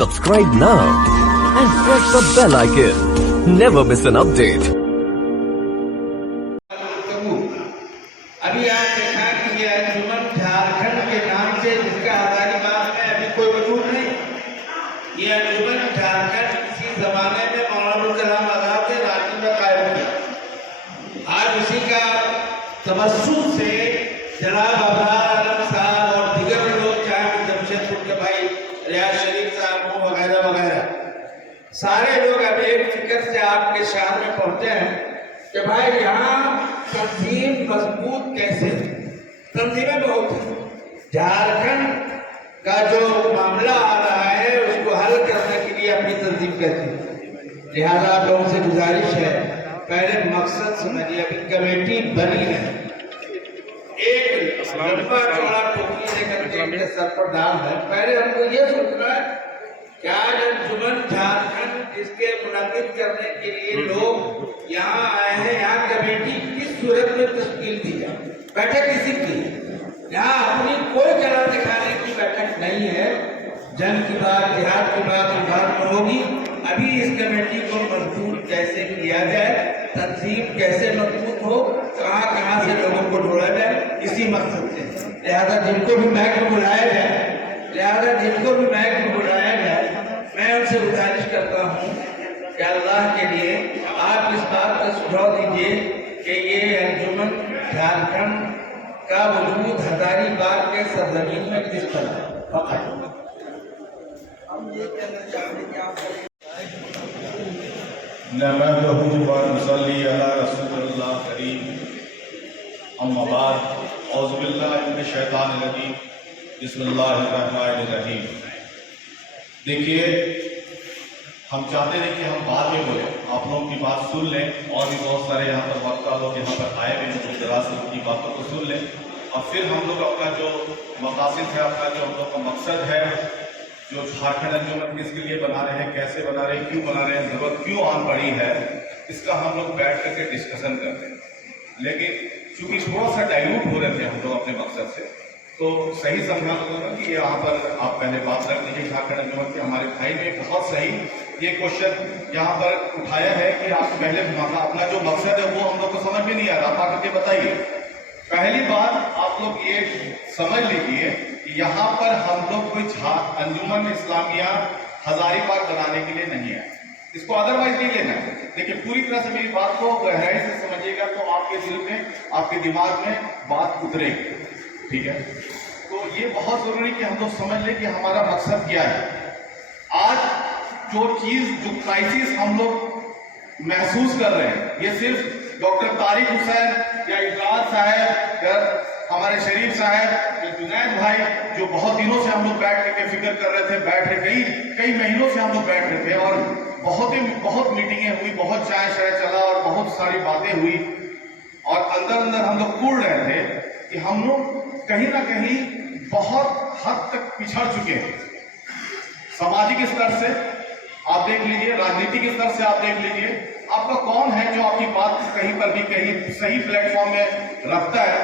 Subscribe now and press the bell icon. Never miss an update. अभी आप देखा कि ये अंजुमन झारखंड के नाम से जिसका हजारीबाग में अभी कोई वजूद नहीं। ये अंजुमन झारखंड किसी जमाने में मौलाना कलाम आजाद के रांची में कायम किया। आज उसी का तवज्जुह से जनाब अबरार आलम साहब और दीगर लोग, चाहे वो जमशेदपुर के भाई रियाज शरीफ साहब हो वगैरह वगैरह, सारे लोग अब एक फिक्र से आपके शहर में पहुंचे हैं कि भाई यहाँ तंजीम मजबूत कैसे। तंजीमें बहुत है। झारखंड का जो मामला आ रहा है उसको हल करने के लिए अपनी तंजीम कहती है। लिहाजा आप लोगों से गुजारिश है, पहले मकसद समझिए। अभी कमेटी बनी है, एक लंबा चौड़ा टोकरी लेकर के इनके सर पर डाल है। पहले हमको ये सोचना है कि आज अंजुमन झारखंड जिसके मुनाकिब करने के लिए लोग यहाँ आए हैं, यहाँ कमेटी किस सूरत में तश्कील दी जाए। बैठक किसी की, यहाँ अपनी कोई कला दिखाने की बैठक नहीं है। जंग की बात, जिहाद की बात होगी। अभी इस कमेटी को मजबूत कैसे किया जाए, तंजीम कैसे मजबूत हो, कहाँ कहाँ से लोगों को जोड़ा जाए, इसी मकसद से। लिहाजा जिनको भी महक में बुलाया जाए, मैं उनसे गुजारिश करता हूँ कि अल्लाह के लिए आप इस बात का सुझाव दीजिए कि ये अंजुमन झारखंड का वजूद हजारीबाग के सरजमीन में किस तरह नहमदुहु व नुसल्ली अला रसूलिल्लाह करीम, अम्मा बाद, औज़ु बिल्लाहि मिनश शैतानिर रजीम, बिस्मिल्लाहिर रहमानिर रहीम। देखिए, हम चाहते थे कि हम बाद में बोले, आप लोगों की बात सुन लें, और भी बहुत सारे यहाँ पर वक्ता लोग यहाँ पर आए हुए हैं, जरा से उनकी बातों को सुन लें, और फिर हम लोग अपना जो मकासद है, अपना जो हम लोग का मकसद है, जो झारखंड अंजुमन किसके लिए बना रहे हैं, कैसे बना रहे हैं, क्यों बना रहे हैं, जरूरत क्यों आन पड़ी है, इसका हम लोग बैठ करके डिस्कशन करते हैं। लेकिन चूंकि थोड़ा सा डाइल्यूट हो रहे थे हम लोग अपने मकसद से, तो सही समझा लोगों कि यहाँ पर आप पहले बात रख लीजिए झारखंड अंजुमन के। हमारे भाई ने बहुत सही ये क्वेश्चन यहाँ पर उठाया है कि आप पहले अपना जो मकसद है वो हम लोग को समझ में नहीं आ रहा, आप आकर के बताइए। पहली बात आप लोग ये समझ लीजिए कि यहाँ पर हम लोग कोई अंजुमन इस्लामिया हजारीबाग बनाने के लिए नहीं है, इसको अदरवाइज नहीं लेना है। देखिए, पूरी तरह से मेरी बात को गहराई से समझिएगा तो आपके दिल में, आपके दिमाग में बात उतरेगी, ठीक है। तो ये बहुत जरूरी कि हम लोग समझ लें कि हमारा मकसद क्या है। आज जो क्राइसिस हम लोग महसूस कर रहे हैं, ये सिर्फ डॉक्टर तारिक हुसैन या इकरार साहब या हमारे शरीफ साहब या जुनैद भाई, जो बहुत दिनों से हम लोग बैठ करके फिक्र कर रहे थे, कई महीनों से हम लोग बैठ रहे थे, और बहुत मीटिंगें हुई, बहुत चाय शाय चला और बहुत सारी बातें हुई, और अंदर हम लोग कूड़ रहे थे कि हम लोग कहीं ना कहीं बहुत हद तक पिछड़ चुके हैं। सामाजिक स्तर से आप देख लीजिए, राजनीतिक स्तर से आप देख लीजिए, आपका कौन है जो आपकी बात कहीं पर भी कहीं सही प्लेटफॉर्म में रखता है।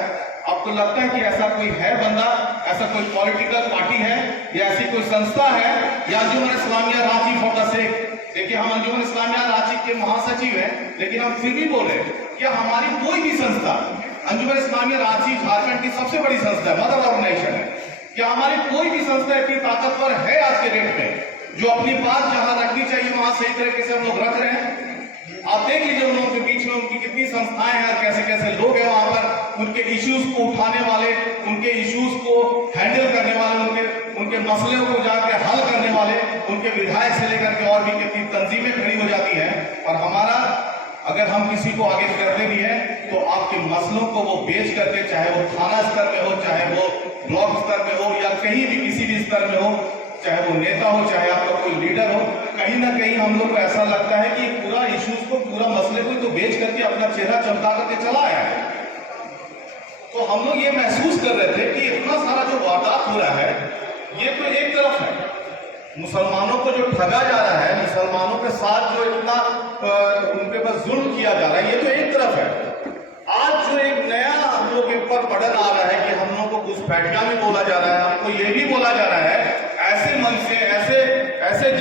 आपको लगता है कि ऐसा कोई है बंदा, ऐसा कोई पॉलिटिकल पार्टी है या ऐसी कोई संस्था है, या Anjuman Islamia Ranchi for the sake. देखिए, हम अंजुमन इस्लामिया रांची के महासचिव हैं, लेकिन हम फिर भी बोले कि हमारी कोई भी संस्था, अंजुमन इस्लामिया रांची झारखंड की सबसे बड़ी संस्था है, मदर ऑर्गेनाइजेशन है, क्या हमारी कोई भी संस्था इतनी ताकतवर है आज के डेट में जो अपनी बात जहां रखनी चाहिए वहां सही तरीके से हम लोग रख रहे हैं। आप देख लीजिए उन लोगों के बीच में उनकी कितनी संस्थाएं हैं, कैसे कैसे लोग हैं वहां पर, उनके इश्यूज को उठाने वाले, उनके इश्यूज को हैंडल करने वाले, उनके मसलों को जाकर हल करने वाले, उनके विधायक से लेकर के और भी कितनी तंजीमें खड़ी हो जाती हैं। और हमारा, अगर हम किसी को आगे करते भी हैं तो आपके मसलों को वो बेच करके, चाहे वो थाना स्तर में हो, चाहे वो ब्लॉक स्तर में हो, या कहीं भी किसी भी स्तर में हो, चाहे वो नेता हो, चाहे आपका कोई लीडर हो, कहीं ना कहीं हम लोग को ऐसा लगता है कि पूरा इश्यूज को, पूरा मसले को तो बेच करके अपना चेहरा चमका करके चला आया है। तो हम लोग ये महसूस कर रहे थे कि इतना सारा जो वारदात हो रहा है, ये तो एक तरफ है, मुसलमानों को जो ठगा जा रहा है, मुसलमानों के साथ जो इतना उनके पास जुल्म किया जा रहा है, ये तो एक तरफ है। आज जो एक नया हम लोग के ऊपर बर्डन आ रहा है कि हम लोग को घुसपैठिया भी बोला जा रहा है, हमको ये भी बोला जा रहा है, ऐसे मन से, ऐसे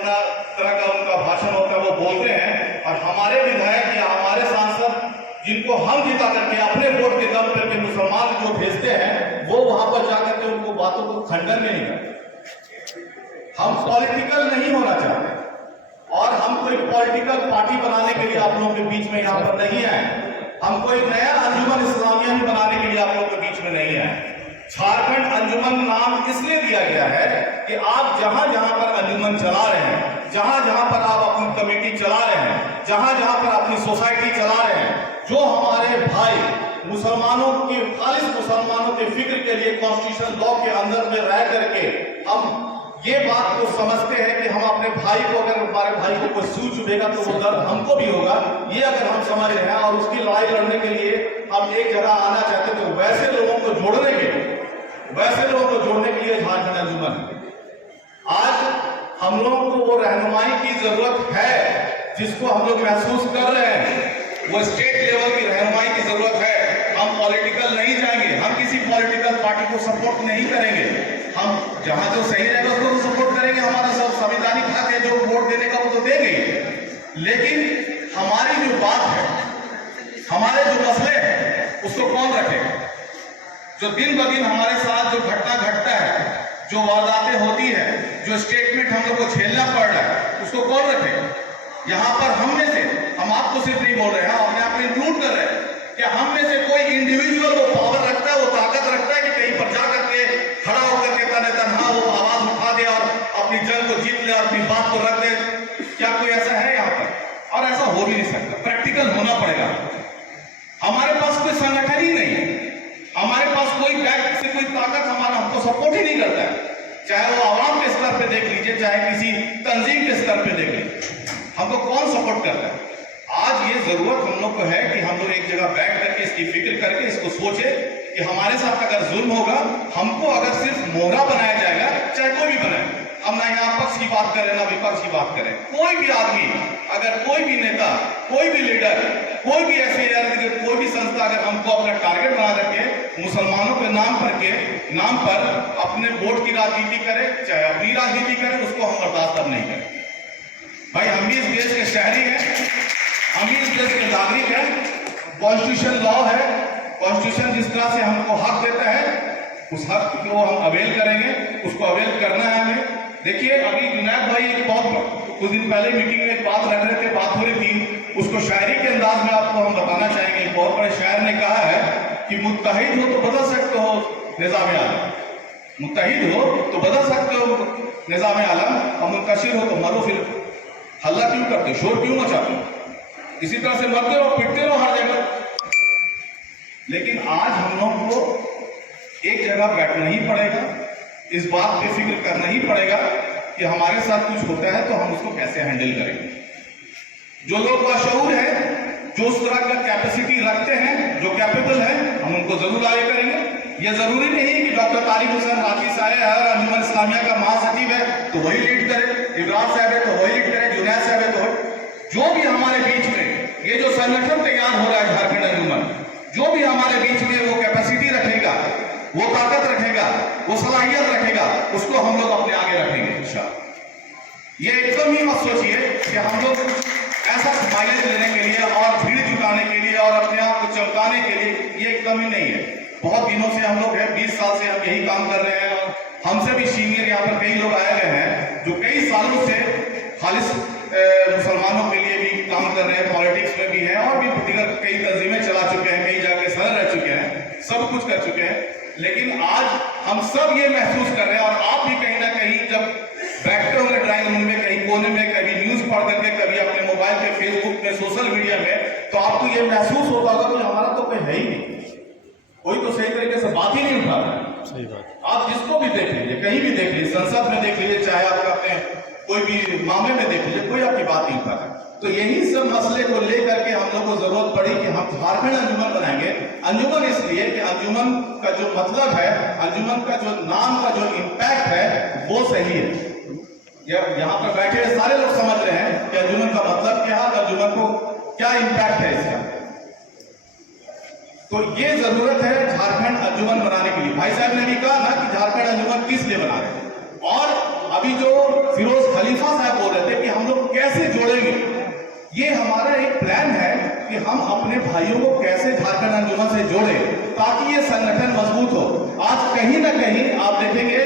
अपना तरह का उनका भाषण होता है वो बोलते हैं, और हमारे विधायक या हमारे सांसद जिनको हम जिता करके अपने वोट के दम पर के मुसलमान जो भेजते हैं वो वहां पर जाकर के उनको बातों को खंडन नहीं करते। हम पॉलिटिकल नहीं होना चाहते और हम कोई पॉलिटिकल पार्टी बनाने के लिए आप लोगों के बीच में यहाँ पर नहीं आए। हम कोई नया अंजुमन इस्लामिया भी बनाने के लिए आप लोगों के बीच में नहीं आए। झारखंड अंजुमन नाम इसलिए दिया गया है कि आप जहां जहां पर अंजुमन चला रहे हैं, जहां जहां पर आप अपनी कमेटी चला रहे हैं, जहां जहां पर अपनी सोसाइटी चला रहे हैं, जो हमारे भाई मुसलमानों के खालिस मुसलमानों के फिक्र के लिए कॉन्स्टिट्यूशन लॉ के अंदर में रह करके हम ये बात को समझते हैं कि हम अपने भाई को, अगर हमारे भाई को कोई सूझ चुभेगा तो वो दर्द हमको भी होगा, ये अगर हम समझ रहे हैं और उसकी लड़ाई लड़ने के लिए हम एक जगह आना चाहते हैं, तो वैसे लोगों को जोड़ने के लिए झारखंड अंजुमन आज हम लोगों को वो रहनुमाई की जरूरत है जिसको हम लोग महसूस कर रहे हैं। वो स्टेट लेवल की रहनुमाई की जरूरत है। हम पॉलिटिकल नहीं जाएंगे, हम किसी पॉलिटिकल पार्टी को सपोर्ट नहीं करेंगे। हम जहां जो सही रहेगा उसको तो सपोर्ट करेंगे, हमारा सब संवैधानिक हक है जो वोट देने का वो तो देंगे। लेकिन हमारी जो बात है, हमारे जो मसले हैं उसको कौन रखेगा? जो दिन ब दिन हमारे साथ जो घटना घटता है, जो वारदातें होती है, जो स्टेटमेंट हम लोग को झेलना पड़ रहा है, उसको कौन रखेगा? यहाँ पर हम में से, हम आपको सिर्फ नहीं बोल रहे हैं, अपने आप को इंक्लूड कर रहे हैं कि हम में से कोई इंडिविजुअल वो पावर रखता है, वो ताकत रखता है कि कहीं पर जा करके खड़ा होकर के तनहा वो आवाज उठा दे और अपनी जंग को जीत ले और अपनी बात को रख दे? क्या कोई ऐसा है यहाँ पर? और ऐसा हो भी नहीं सकता। प्रैक्टिकल होना पड़ेगा। हमारे पास कोई संगठन ही नहीं है, हमारे पास कोई बैक से कोई ताकत हमारा हमको सपोर्ट ही नहीं करता है। चाहे वो आवाम के स्तर पे देख लीजिए, चाहे किसी तंजीम के स्तर पे देख लीजिए, हमको कौन सपोर्ट करता है? आज ये जरूरत हम लोग को है कि हम लोग एक जगह बैठ करके इसकी फिक्र करके इसको सोचे कि हमारे साथ अगर जुल्म होगा, हमको अगर सिर्फ मोहरा बनाया जाएगा, चाहे कोई भी बनाए, हम ना यहाँ पक्ष की बात करें ना विपक्ष की बात करें, कोई भी आदमी, अगर कोई भी नेता, कोई भी लीडर, कोई भी ऐसे कोई भी संस्था अगर हमको अपना टारगेट बना करके मुसलमानों के नाम पर अपने वोट की राजनीति करे, चाहे अपनी राजनीति करे, उसको हम बर्दाश्त अब नहीं करें। भाई हम भी इस देश के शहरी हैं, हम भी इस देश के नागरिक हैं। कॉन्स्टिट्यूशन लॉ है, कॉन्स्टिट्यूशन जिस तरह से हमको हक देता है उस हक को हम अवेल करेंगे, उसको अवेल करना है हमें। देखिए अभी जुनैद भाई कुछ दिन पहले मीटिंग में एक बात रख रहे थे, बात हो रही थी, उसको शायरी के अंदाज में आपको हम बताना चाहेंगे। एक बहुत बड़े शायर ने कहा है कि मुत्तहिद हो तो बदल सकते हो निजाम आलम, मुत्तहिद हो तो बदल सकते हो निजाम आलम, और मुंतशिर हो तो मरो, फिर हल्ला क्यों करते हो, शोर क्यों मचाते हो, इसी तरह से मरते रहो, पिटते रहो हर जगह। लेकिन आज हम लोग को एक जगह बैठना ही पड़ेगा, इस बात पे फिक्र करना ही पड़ेगा कि हमारे साथ कुछ होता है तो हम उसको कैसे हैंडल करेंगे। जो लोग बाशऊर हैं, जो उस तरह का कैपेसिटी रखते हैं, जो कैपेबल है, हम उनको जरूर आगे करेंगे। यह जरूरी नहीं कि डॉक्टर तारिक हुसैन रांची साहब है और अंजुमन इस्लामिया का महासचिव है तो वही लीड करे, इब्राहिम साहब है तो वही लीड करे, जुनैद साहब है तो जो भी हमारे बीच में ये जो संगठन तैयार हो रहा है झारखंड अंजुमन, जो भी हमारे बीच में वो कैपेसिटी रखेगा, वो ताकत रखेगा, वो सलाहियत रखेगा, उसको हम लोग अपने आगे रखेंगे इंशाअल्लाह। ये एकदम ही मत सोचिए कि हम लोग ऐसा माइलेज लेने के लिए और भीड़ जुटाने के लिए और अपने आप को चमकाने के लिए, ये एकदम ही नहीं है। बहुत दिनों से हम लोग हैं, 20 साल से हम यही काम कर रहे हैं और हमसे भी सीनियर यहाँ पर कई लोग आए हुए हैं जो कई सालों से खालिस मुसलमानों के लिए भी काम कर रहे हैं, पॉलिटिक्स में भी हैं और भी दीगर कई तंजीमें चला चुके हैं, कई जाके सर रह चुके हैं, सब कुछ कर चुके हैं। लेकिन आज हम सब ये महसूस कर रहे हैं और आप भी कहीं ना कहीं जब बैठते होंगे ड्राइंग रूम में, कहीं कोने में, कभी न्यूज पढ़ करके, कभी अपने मोबाइल पे, फेसबुक में, सोशल मीडिया में, तो आपको ये महसूस होता होगा कि हमारा तो कोई है ही नहीं, कोई तो सही तरीके से बात ही नहीं उठा रहा है। सही बात। आप जिसको भी देख लीजिए, कहीं भी देख लीजिए, संसद में देख लीजिए, चाहे आप अपने कोई भी मामले में देख लीजिए, कोई आपकी बात नहीं उठा रहा है। तो यही सब मसले को लेकर के हम लोग को जरूरत पड़ी कि हम झारखंड अंजुमन बनाएंगे। अंजुमन इसलिए कि अंजुमन का जो मतलब है, अंजुमन का जो नाम का जो इम्पैक्ट है वो सही है। यहाँ पर बैठे हुए सारे लोग समझ रहे हैं कि अंजुमन का मतलब क्या है, अंजुमन को क्या इम्पैक्ट है इसका। तो ये जरूरत है झारखंड अंजुमन बनाने के लिए। भाई साहब ने भी कहा ना कि झारखंड अंजुमन किस लिए बना रहे हैं, और अभी जो फिरोज खलीफा साहब बोल रहे थे कि हम लोग कैसे जोड़ेंगे, ये हमारा एक प्लान है कि हम अपने भाइयों को कैसे झारखंड अंजुमन से जोड़े ताकि ये संगठन मजबूत हो। आज कहीं ना कहीं आप देखेंगे,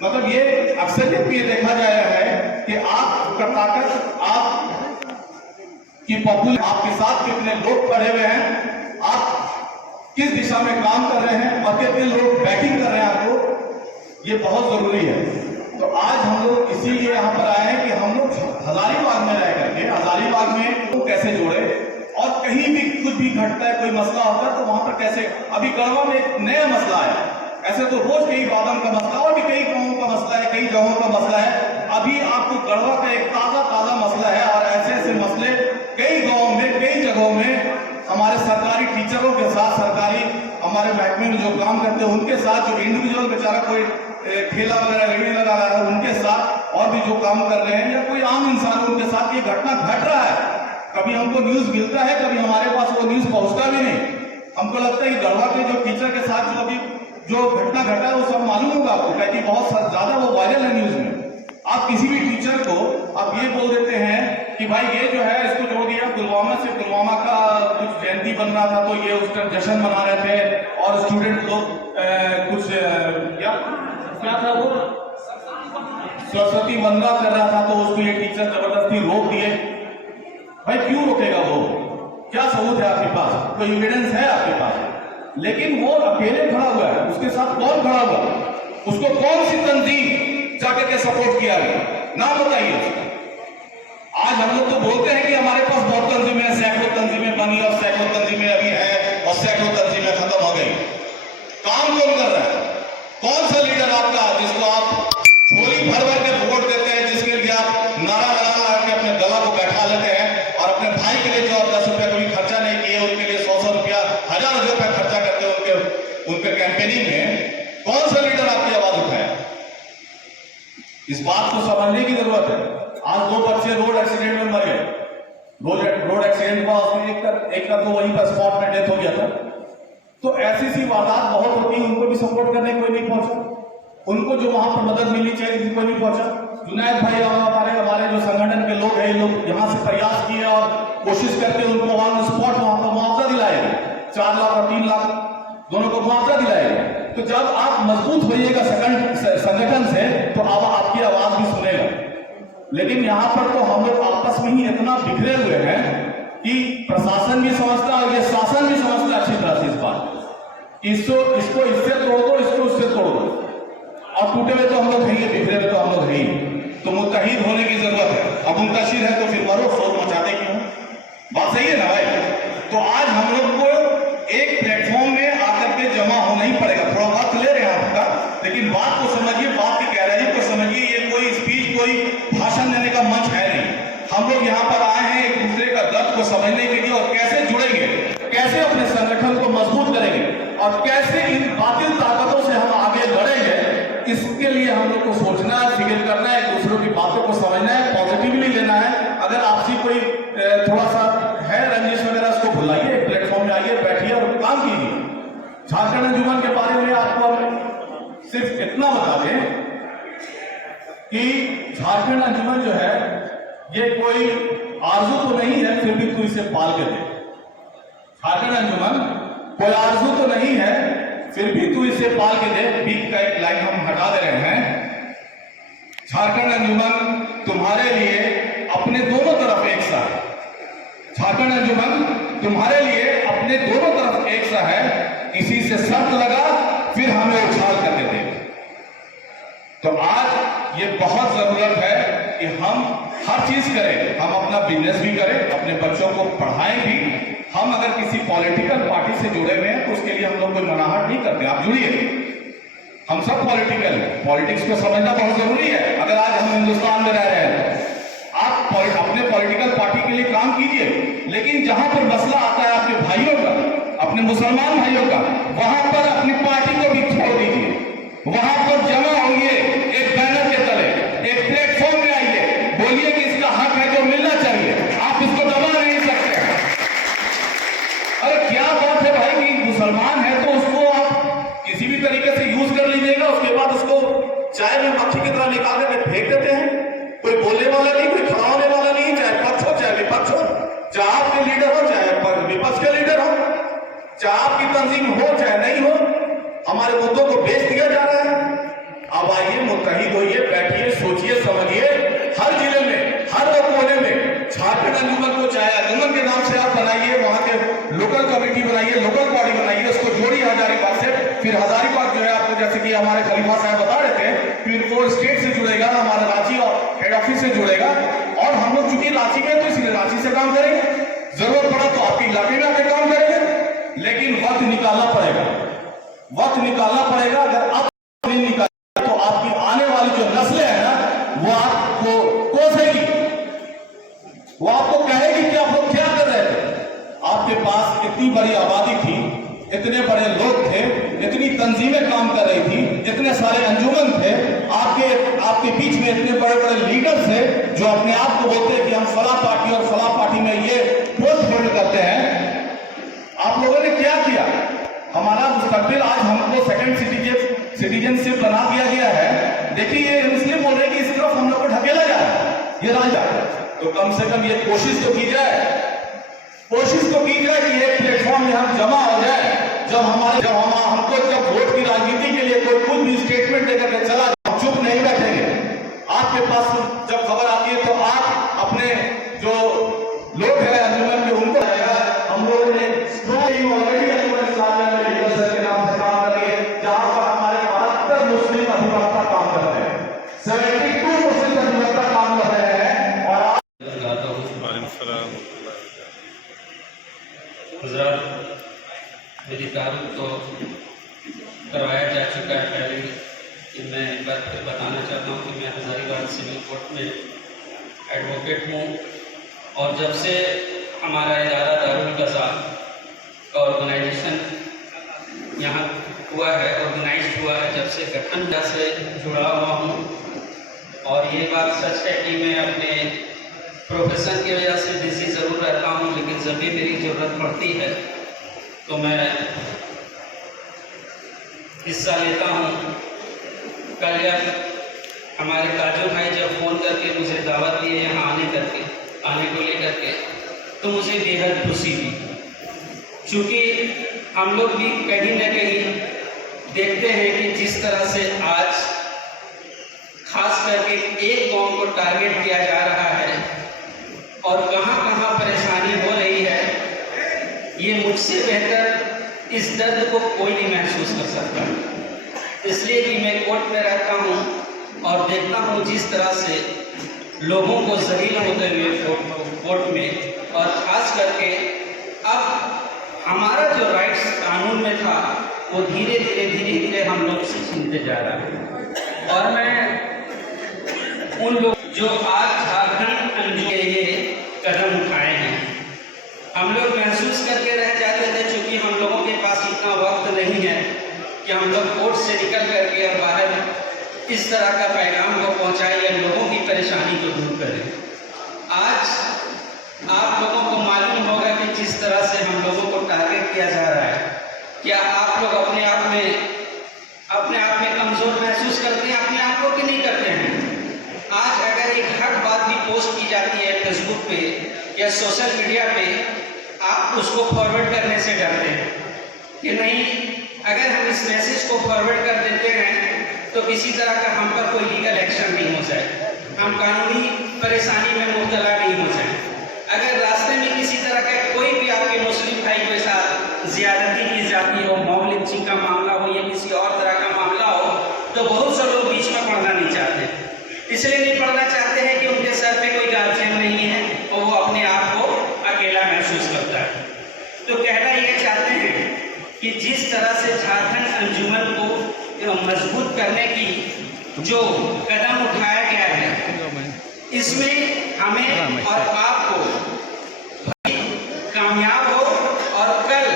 मतलब ये अक्सरियत में देखा गया है कि आपका ताकत, आप की पॉपुलर, आपके साथ कितने लोग खड़े हुए हैं, आप किस दिशा में काम कर रहे हैं और कितने लोग बैटिंग कर रहे हैं आपको, ये बहुत जरूरी है। तो आज हम लोग इसीलिए यहाँ पर आए हैं कि हम लोग हजारीबाग में रह करके हजारीबाग में तो कैसे जोड़े, और कहीं भी कुछ भी घटता है, कोई मसला होता है तो वहां पर कैसे, अभी गढ़वा में एक नया मसला है, ऐसे तो रोज कई बादम का मसला और भी कई गांवों का मसला है, कई जगहों का मसला है। अभी आपको गढ़वा का एक ताजा मसला है और ऐसे ऐसे मसले कई गाँव में, कई जगहों में हमारे सरकारी टीचरों के साथ, सरकारी हमारे महकमे में जो काम करते हैं उनके साथ, जो इंडिविजुअल बेचारा कोई ठेला वगैरह रेडी लगा रहा है उनके साथ, और भी जो काम कर रहे हैं, या कोई आम इंसान उनके साथ ये घटना घट रहा है। कभी हमको न्यूज मिलता है, कभी हमारे पास वो न्यूज पहुंचता भी नहीं। हमको लगता है कि गढ़वा के जो टीचर के साथ जो अभी जो घटना घटा है वो सब मालूम होगा आपको, क्योंकि बहुत ज्यादा वो वायरल है न्यूज में। आप किसी भी टीचर को आप ये बोल देते हैं कि भाई ये जो है इसको जोड़ दिया पुलवामा से, पुलवामा का कुछ जयंती बन रहा था तो ये उसका जश्न मना रहे थे, और स्टूडेंट लोग कुछ क्या था वो सरस्वती वंदना कर रहा था तो उसको ये टीचर जबरदस्ती रोक दिए। भाई क्यों रोकेगा वो, क्या सबूत है आपके पास, कोई एविडेंस है आपके पास? लेकिन वो अकेले खड़ा हुआ है, उसके साथ कौन खड़ा हुआ, उसको कौन सी तंजीम जाके के सपोर्ट किया गया, नाम बताइए उसका। आज हम लोग तो बोलते हैं कि हमारे पास बहुत तंजीमें, सैकड़ों तंजीमें बनी और सैकड़ों तंजीमें अभी है और सैकड़ों तंजीमें खत्म हो गई। काम कौन कर रहा है? कौन सा लीडर आपका जिसको आप झोली भर भर के वोट देते हैं, जिसके लिए आप नारा लगा के अपने गला को बैठा लेते हैं, और अपने भाई के लिए जो आप 10 रुपया कभी खर्चा नहीं किए उनके लिए 100 रुपया, 1000 रुपया खर्चा करते हैं उनके कैंपेनिंग में, कौन सा लीडर आपकी आवाज उठाया? इस बात को समझने की जरूरत है। आज 2 बच्चे रोड एक्सीडेंट में मर गए, रोड एक्सीडेंट हुआ, उसमें एक का तो वहीं पर स्पॉट में डेथ हो गया था। तो ऐसी सी वारदात बहुत होती है, उनको भी सपोर्ट करने कोई नहीं पहुंचा, उनको जो वहां पर मदद मिलनी चाहिए थी कोई नहीं पहुंचा। जुनैद भाई हमारे जो संगठन के लोग हैं, लोग यहाँ से प्रयास किए और कोशिश करके उनको ऑन स्पॉट वहां पर मुआवजा दिलाएगा, 4 लाख और 3 लाख दोनों को मुआवजा दिलाएगा। तो जब आप मजबूत होइएगा संगठन से तो अब आपकी आवाज भी सुनेगा। लेकिन यहाँ पर तो हम लोग आपस में ही इतना बिखरे हुए हैं कि प्रशासन भी समझता है और ये शासन भी समझता है अच्छी तरह से इस बात, इसको इससे तोड़ दो, इसको उससे तोड़ दो, और टूटे हुए तो हम लोग हैं, बिखरे हुए तो हम लोग हैं। तो मुत्तहिद होने की जरूरत है। अब मुंतशिर है तो फिर मरो, शोर मचाते क्यों? बात सही है ना भाई? तो आज हम लोग को एक प्लेटफॉर्म में आकर के जमा होना ही पड़ेगा। थोड़ा वक्त ले रहे हैं आपका, लेकिन बात को समझिए, बात की गहराई को समझिए। ये कोई स्पीच, कोई भाषण देने का मंच है नहीं। हम लोग यहाँ पर आए हैं एक दूसरे का दर्द को समझने के लिए, और कैसे जुड़ेंगे, कैसे अपने संगठन को मजबूत करेंगे, और कैसे इन बातिल ताकतों से हम आगे लड़ेंगे, इसके लिए हम लोग को सोचना है, फिक्र करना है, एक दूसरों की बातों को समझना है, पॉजिटिवली लेना है। अगर आपसी कोई थोड़ा सा है रंजिश वगैरह, उसको भुलाइए, प्लेटफॉर्म में आइए, बैठिए और काम कीजिए। झारखंड अंजुमन के बारे में आपको सिर्फ इतना बता दें कि झारखंड अंजुमन जो है ये कोई आरजू तो नहीं है, फिर भी तू इसे पाल के दे। झारखंड अंजुमन कोई आरजू तो नहीं है, फिर भी तू इसे पाल के दे। बीच का एक लाइन हम हटा दे रहे हैं। झारखंड अंजुमन तुम्हारे लिए अपने दोनों तरफ एक सा है। झारखंड अंजुमन तुम्हारे लिए अपने दोनों तरफ एक सा है। किसी से शर्त लगा फिर हमें उछाल करके दे। तो आज ये बहुत जरूरत है कि हम हर चीज करें, हम अपना बिजनेस भी करें, अपने बच्चों को पढ़ाएं भी। हम अगर किसी पॉलिटिकल पार्टी से जुड़े हुए हैं तो उसके लिए हम लोग कोई मनाहट नहीं करते, आप जुड़िए। हम सब पॉलिटिकल, पॉलिटिक्स को समझना बहुत जरूरी है। अगर आज हम हिंदुस्तान में रह रहे हैं, आप अपने पॉलिटिकल पार्टी के लिए काम कीजिए, लेकिन जहां पर मसला आता है आपके भाइयों का, अपने मुसलमान भाइयों का, वहां पर अपनी पार्टी को भी छोड़ दीजिए। वहां पर जमा होइए, एक बैनर के तले, एक प्लेटफॉर्म में आइए, बोलिए कि इसका हक है जो मिलना चाहिए, आप इसको दबा नहीं सकते। अरे क्या बात है भाई कि मुसलमान है तो उसको आप किसी भी तरीके से यूज कर लीजिएगा, उसके बाद उसको चाय में मक्खी की तरह निकाल वाला नहीं, कोई खड़ा होने वाला नहीं, चाहे पक्ष हो चाहे विपक्ष हो, चाहे आपके लीडर हो चाहे विपक्ष के लीडर हो, चाहे आपकी तंजीम हो चाहे नहीं हो, हमारे मुद्दों को बेच दिया जा रहा है। अब आइए, मुत्तहिद होइए, बैठिए, सोचिए, समझिए। हर जिले में, हर कोने में झारखंड अंजुमन को, चाहे अंजुमन के नाम से आप बनाइए, वहां के लोकल कमेटी बनाइए, लोकल बॉडी बनाइए, उसको जोड़िए हजारीबाग से। फिर हजारीबाग जो है आपको, जैसे कि हमारे खलीफा साहब बता रहे थे, पिनकोड स्टेट से जुड़ेगा, हमारा रांची और हेड ऑफिस से जुड़ेगा। और हम लोग चूंकि रांची में, तो इसलिए रांची से काम करेंगे, जरूरत पड़ा तो आपके इलाके में आके काम करेंगे, लेकिन वक्त निकालना पड़ेगा, वक्त निकालना पड़ेगा। अगर आप नहीं निकाल तो आपकी आने वाली जो नस्लें हैं ना, वो आपको कोसेगी, वो आपको कहेगी कि आप लोग क्या कर रहे थे। आपके पास इतनी बड़ी आबादी थी, इतने बड़े लोग थे, इतनी तंजीमें काम कर रही थी, इतने सारे अंजुमन थे, आपके बीच में इतने बड़े बड़े लीडर थे जो अपने आप को बोलते हैं कि हम फला पार्टी और फला पार्टी में ये पोस्ट होल्ड करते हैं। आप लोगों ने क्या किया? हमारा मुस्तकबिल आज हमको सेकंड सिटीजनशिप बना दिया गया है। देखिए, ये मुस्लिम बोल रहे हैं कि इस तरफ हम लोग को ढकेला जा रहा है, ये राजा। तो कम से कम ये कोशिश तो की जाए, कोशिश तो की जाए कि एक प्लेटफॉर्म में हम जमा हो जाए। हमको जब वोट की राजनीति के लिए कोई कुछ भी स्टेटमेंट देकर के चला, हम चुप नहीं बैठेंगे। आपके पास जब खबर आती है तो आप अपने जो लोग हैं अंजुमन के, उनको हम लोगों ने ऑलरेडी अंजुमन इस्लामिया में लीडर सर के नाम से काम कर रही है, जहां पर हमारे 72 मुस्लिम अधिवक्ता काम कर रहे हैं, 72 मुस्लिम अधिवक्ता काम कर रहे हैं। और मेरी तारुफ तो करवाया जा चुका है पहले ही, कि मैं एक बार फिर बताना चाहता हूँ कि मैं हजारीबाग सिविल कोर्ट में एडवोकेट हूँ। और जब से हमारा इदारा दारुल कज़ा का ऑर्गेनाइजेशन यहाँ हुआ है, ऑर्गेनाइज हुआ है, जब से गठन से जुड़ा हुआ हूँ। और ये बात सच है कि मैं अपने प्रोफेशन की वजह से बिजी ज़रूर रहता हूँ, लेकिन जब भी मेरी ज़रूरत पड़ती है तो मैं हिस्सा लेता हूँ। कल जब हमारे काजू भाई जब फ़ोन करके मुझे दावत दिए यहाँ आने को लेकर के, तो मुझे बेहद खुशी हुई, क्योंकि हम लोग भी कहीं न कहीं देखते हैं कि जिस तरह से आज खास करके एक कौम को टारगेट किया जा रहा है और कहाँ कहाँ परेशानी हो रही है, ये मुझसे बेहतर इस दर्द को कोई नहीं महसूस कर सकता। इसलिए कि मैं कोर्ट में रहता हूँ और देखता हूँ जिस तरह से लोगों को जलील होते हुए कोर्ट में, और ख़ास करके अब हमारा जो राइट्स कानून में था वो धीरे धीरे हम लोग से छीनते जा रहा है। और मैं उन लोग जो आज झारखंड अंजुमन के लिए कदम उठाए हैं, हम लोग महसूस करके रह जाते थे, क्योंकि हम लोगों के पास इतना वक्त नहीं है कि हम लोग कोर्ट से निकल करके और बाहर इस तरह का पैगाम को पहुंचाएं या लोगों की परेशानी को दूर करें। आज आप लोगों को मालूम होगा कि जिस तरह से हम लोगों को टारगेट किया जा रहा है, क्या आप लोग अपने आप में कमज़ोर महसूस करते हैं अपने आप को कि नहीं करते हैं? आज अगर एक हर बात भी पोस्ट की जाती है फेसबुक पे या सोशल मीडिया पे, आप उसको फॉरवर्ड करने से डरते हैं कि नहीं, अगर हम इस मैसेज को फॉरवर्ड कर देते हैं तो किसी तरह का हम पर कोई लीगल एक्शन नहीं हो जाए, हम कानूनी परेशानी में मुब्तला नहीं हो जाए। अगर रास्ते में किसी तरह का कोई भी आपके मुस्लिम भाई के साथ ज्यादती की जाती हो, मॉब लिंचिंग का मामला हो या किसी और तरह का मामला हो, तो बहुत से लोग बीच में पढ़ना नहीं चाहते। इसलिए नहीं पढ़ना चाहते हैं कि उनके सर पे कोई गार्जियन नहीं है और वो अपने आप को अकेला महसूस करता है। तो कहना ये चाहते हैं कि जिस तरह से झारखंड अंजुमन को मजबूत करने की जो कदम उठाया गया है, इसमें हमें और आपको कामयाब हो, और कल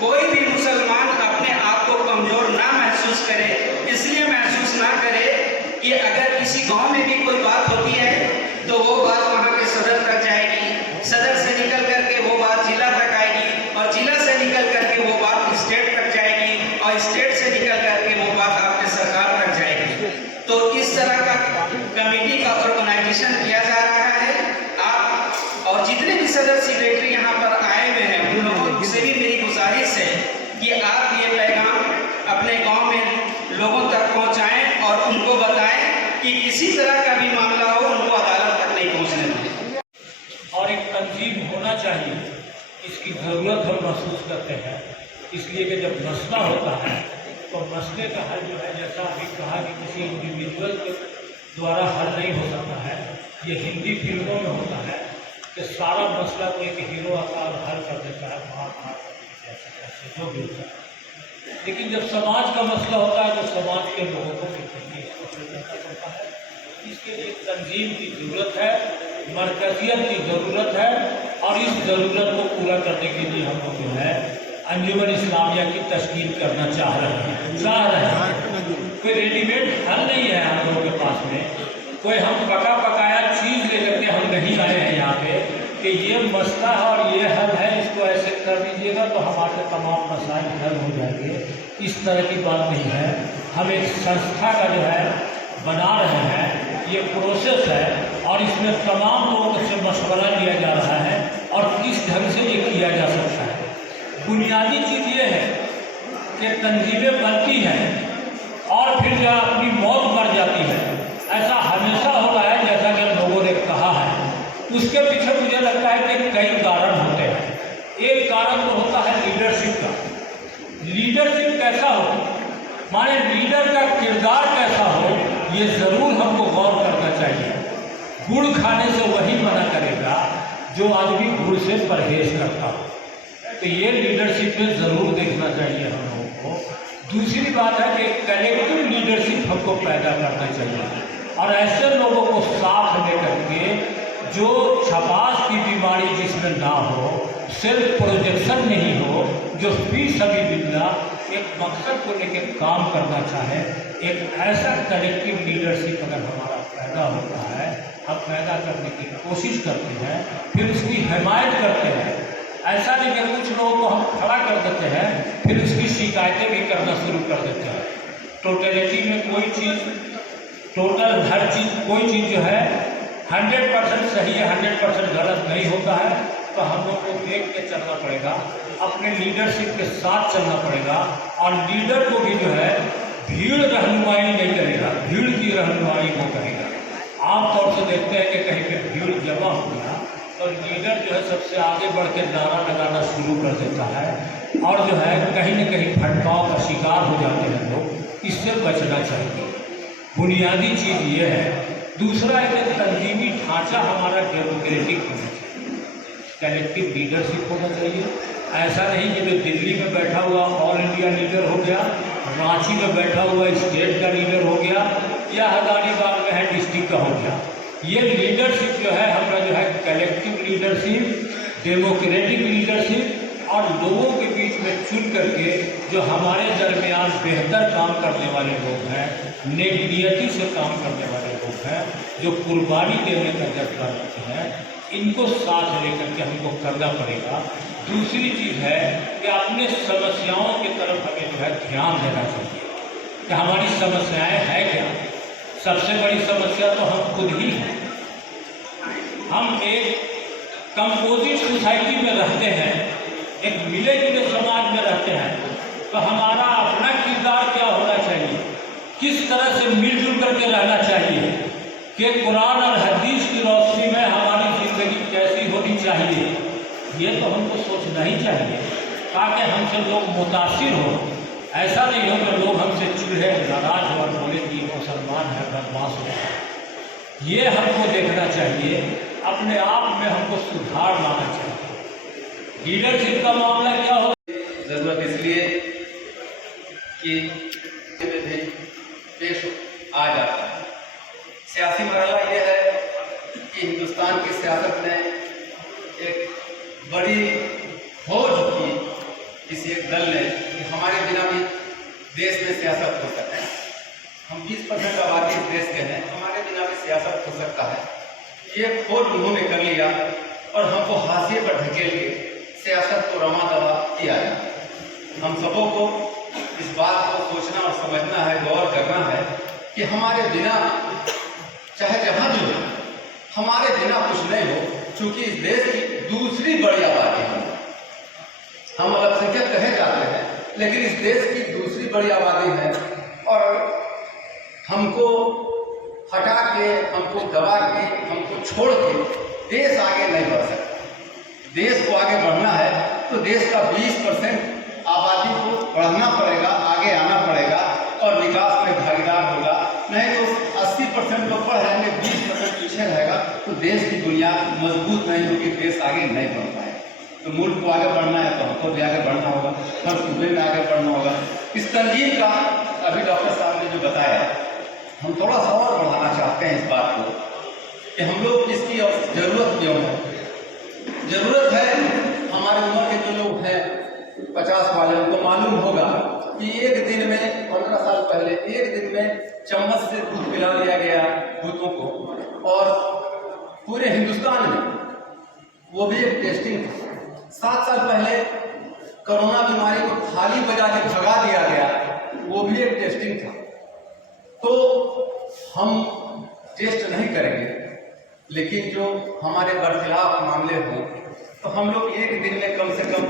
कोई भी मुसलमान अपने आप को कमजोर ना महसूस करे। इसलिए महसूस ना करे कि अगर किसी गांव में भी कोई बात होती है तो वो बात वहां के सदर तक जाएगी, सदर से निकल करके वो बात जिला तक आएगी, और जिला से निकल करके वो बात स्टेट तक जाएगी, और स्टेट से निकल करके वो बात आपके सरकार तक जाएगी। तो इस तरह का कमेटी का ऑर्गेनाइजेशन किया जा रहा है। जितने भी सदर सेक्रेटरी यहाँ पर आए हुए हैं उन लोगों से भी मेरी गुजारिश है कि आप ये पैगाम अपने गांव में लोगों तक पहुंचाएं और उनको बताएं कि किसी तरह का भी मामला हो उनको अदालत तक नहीं पहुंचने दें। और एक तंजीम होना चाहिए, इसकी ज़रूरत हम महसूस करते हैं। इसलिए कि जब मसला होता है तो मसले का हल जो है, जैसा अभी कहा कि किसी इंडिविजुअल के द्वारा हल नहीं हो सकता है। ये हिंदी फिल्मों में होता है कि सारा मसला को एक हीरो आता है और हल कर देता है, मार ऐसे जो भी होता है। लेकिन जब समाज का मसला होता है तो समाज के लोगों को भी इसको हल करना पड़ता है। इसके लिए तंजीम की ज़रूरत है, मरकज़ियत की ज़रूरत है, और इस ज़रूरत को पूरा करने के लिए हम लोग जो है अंजुमन इस्लामिया की तश्कील करना चाह रहे हैं। कोई रेडीमेड हल नहीं है हम लोगों के पास में, कोई हम पका पकाया चीज़ ले करके हम नहीं आए हैं यहाँ पे कि ये मसला है और ये हल है, इसको ऐसे कर दीजिएगा तो हमारे तमाम मसाइल हल हो जाएंगे। इस तरह की बात नहीं है। हम एक संस्था का जो है बना रहे हैं, ये प्रोसेस है और इसमें तमाम लोगों से मशवरा लिया जा रहा है और किस ढंग से ये किया जा सकता है। बुनियादी चीज़ ये है कि तंजीमें बनती हैं और फिर जो अपनी मौत मर जाती है। ऐसा हमेशा होता है जैसा कि लोगों ने कहा है। उसके पीछे मुझे लगता है कि कई कारण होते हैं। एक कारण तो होता है लीडरशिप का। लीडरशिप कैसा हो, माने लीडर का किरदार कैसा हो, ये ज़रूर हमको गौर करना चाहिए। गुड़ खाने से वही मना करेगा जो आदमी गुड़ से परहेज करता हो। तो ये लीडरशिप में ज़रूर देखना चाहिए हम लोगों को। दूसरी बात है कि कलेक्टिव लीडरशिप हमको पैदा करना चाहिए और ऐसे लोगों को साथ लेकर के जो छपास की बीमारी जिसमें ना हो, सेल्फ प्रोजेक्शन नहीं हो, जो फी सबिलिल्लाह एक मकसद को लेकर काम करना चाहे। एक ऐसा कलेक्टिव लीडरशिप अगर हमारा पैदा होता है, हम पैदा करने की कोशिश करते हैं, फिर उसकी हिमायत करते हैं। ऐसा नहीं कि कुछ लोगों को हम खड़ा कर देते हैं फिर उसकी शिकायतें भी करना शुरू कर देते हैं। टोटलिटी में कोई चीज़, टोटल हर चीज़, कोई चीज़ जो है 100% सही है, 100% गलत नहीं होता है। तो हम लोग को देख के चलना पड़ेगा, अपने लीडरशिप के साथ चलना पड़ेगा। और लीडर को भी जो है भीड़ रहनुमाई नहीं करेगा, भीड़ की रहनुमाई वो करेगा। आमतौर से देखते हैं कि कहीं पे भीड़ जमा हो गया तो लीडर जो है सबसे आगे बढ़ के नारा लगाना शुरू कर देता है और जो है कहीं न कहीं भटकाव का शिकार हो जाते हैं लोग। इससे बचना चाहिए, बुनियादी चीज़ ये है। दूसरा एक तंजीमी ढांचा हमारा डेमोक्रेटिक होना चाहिए, कलेक्टिव लीडरशिप होना चाहिए। ऐसा नहीं कि जो दिल्ली में बैठा हुआ ऑल इंडिया लीडर हो गया, रांची में बैठा हुआ स्टेट का लीडर हो गया, या हजारीबाग में है डिस्ट्रिक्ट का हो गया। ये लीडरशिप जो है हमारा जो है कलेक्टिव लीडरशिप, डेमोक्रेटिक लीडरशिप और लोगों के बीच में चुन करके जो हमारे दरमियान बेहतर काम करने वाले लोग हैं, नेक नियति से काम करने वाले लोग हैं, जो कुर्बानी देने का जज्बा रखते हैं, इनको साथ लेकर के हमको करना पड़ेगा। दूसरी चीज़ है कि अपने समस्याओं की तरफ हमें जो है ध्यान देना चाहिए कि हमारी समस्याएं हैं क्या। सबसे बड़ी समस्या तो हम खुद ही हैं। हम एक कंपोजिट सोसाइटी में रहते हैं, एक मिले जुले समाज में रहते हैं, तो हमारा अपना किरदार क्या होना चाहिए, किस तरह से मिलजुल करके रहना चाहिए कि कुरान और हदीस की रोशनी में हमारी ज़िंदगी कैसी होनी चाहिए, ये तो हमको सोचना ही चाहिए ताकि हमसे लोग मुतासिर हों। ऐसा नहीं हो कि लोग हमसे चिढ़े, नाराज हो और बोले कि मुसलमान है, बदमाश हो। ये हमको देखना चाहिए, अपने आप में हमको सुधार लाना चाहिए। लीडरशिप का मामला क्या हो, ज़रूरत इसलिए कि भी पेश आ जाता है। सियासी मरहला ये है कि हिंदुस्तान की सियासत में एक बड़ी फौज की किसी एक दल ने कि हमारे बिना भी देश में सियासत हो सकता है। हम 20% आबादी इस देश के हैं, हमारे बिना भी सियासत हो सकता है। ये खोज उन्होंने कर लिया और हमको हाशिए पर ढकेल के सियासत को रमा दवा किया है। हम सबों को इस बात को सोचना और समझना है, गौर करना है कि हमारे बिना चाहे जहाँ भी हो, हमारे बिना कुछ नहीं हो, क्योंकि इस देश की दूसरी बड़ी आबादी है। हम अल्पसंख्यक कहे जाते हैं, लेकिन इस देश की दूसरी बड़ी आबादी है और हमको हटा के, हमको दबा के, हमको छोड़ के देश आगे नहीं बढ़ सकता। देश को आगे बढ़ना है तो देश का 20% आबादी को बढ़ना पड़ेगा, आगे आना पड़ेगा और विकास में भागीदार होगा। नहीं तो 80% लोग बढ़ जाएंगे, 20% पीछे रहेगा तो देश की बुनियाद मजबूत नहीं होगी, देश आगे नहीं बढ़ पाएगा। तो मुल्क को आगे बढ़ना है तो हमको भी आगे बढ़ना होगा, हर सूबे में आगे बढ़ना होगा। इस तंजीम का अभी डॉक्टर साहब ने जो बताया, हम थोड़ा सा और बढ़ाना चाहते हैं इस बात को कि हम लोग इसकी ज़रूरत क्यों है। ज़रूरत है, हमारे उम्र के जो लोग हैं 50 वाले, उनको मालूम होगा कि एक दिन में 15 साल पहले एक दिन में चम्मच से दूध पिला दिया गया भूतों को, और पूरे हिंदुस्तान में वो भी एक टेस्टिंग था। 7 साल पहले कोरोना बीमारी को थाली बजा के भगा दिया गया, वो भी एक टेस्टिंग था। तो हम टेस्ट नहीं करेंगे, लेकिन जो हमारे बरखिलाफ मामले हों तो हम लोग एक दिन में कम से कम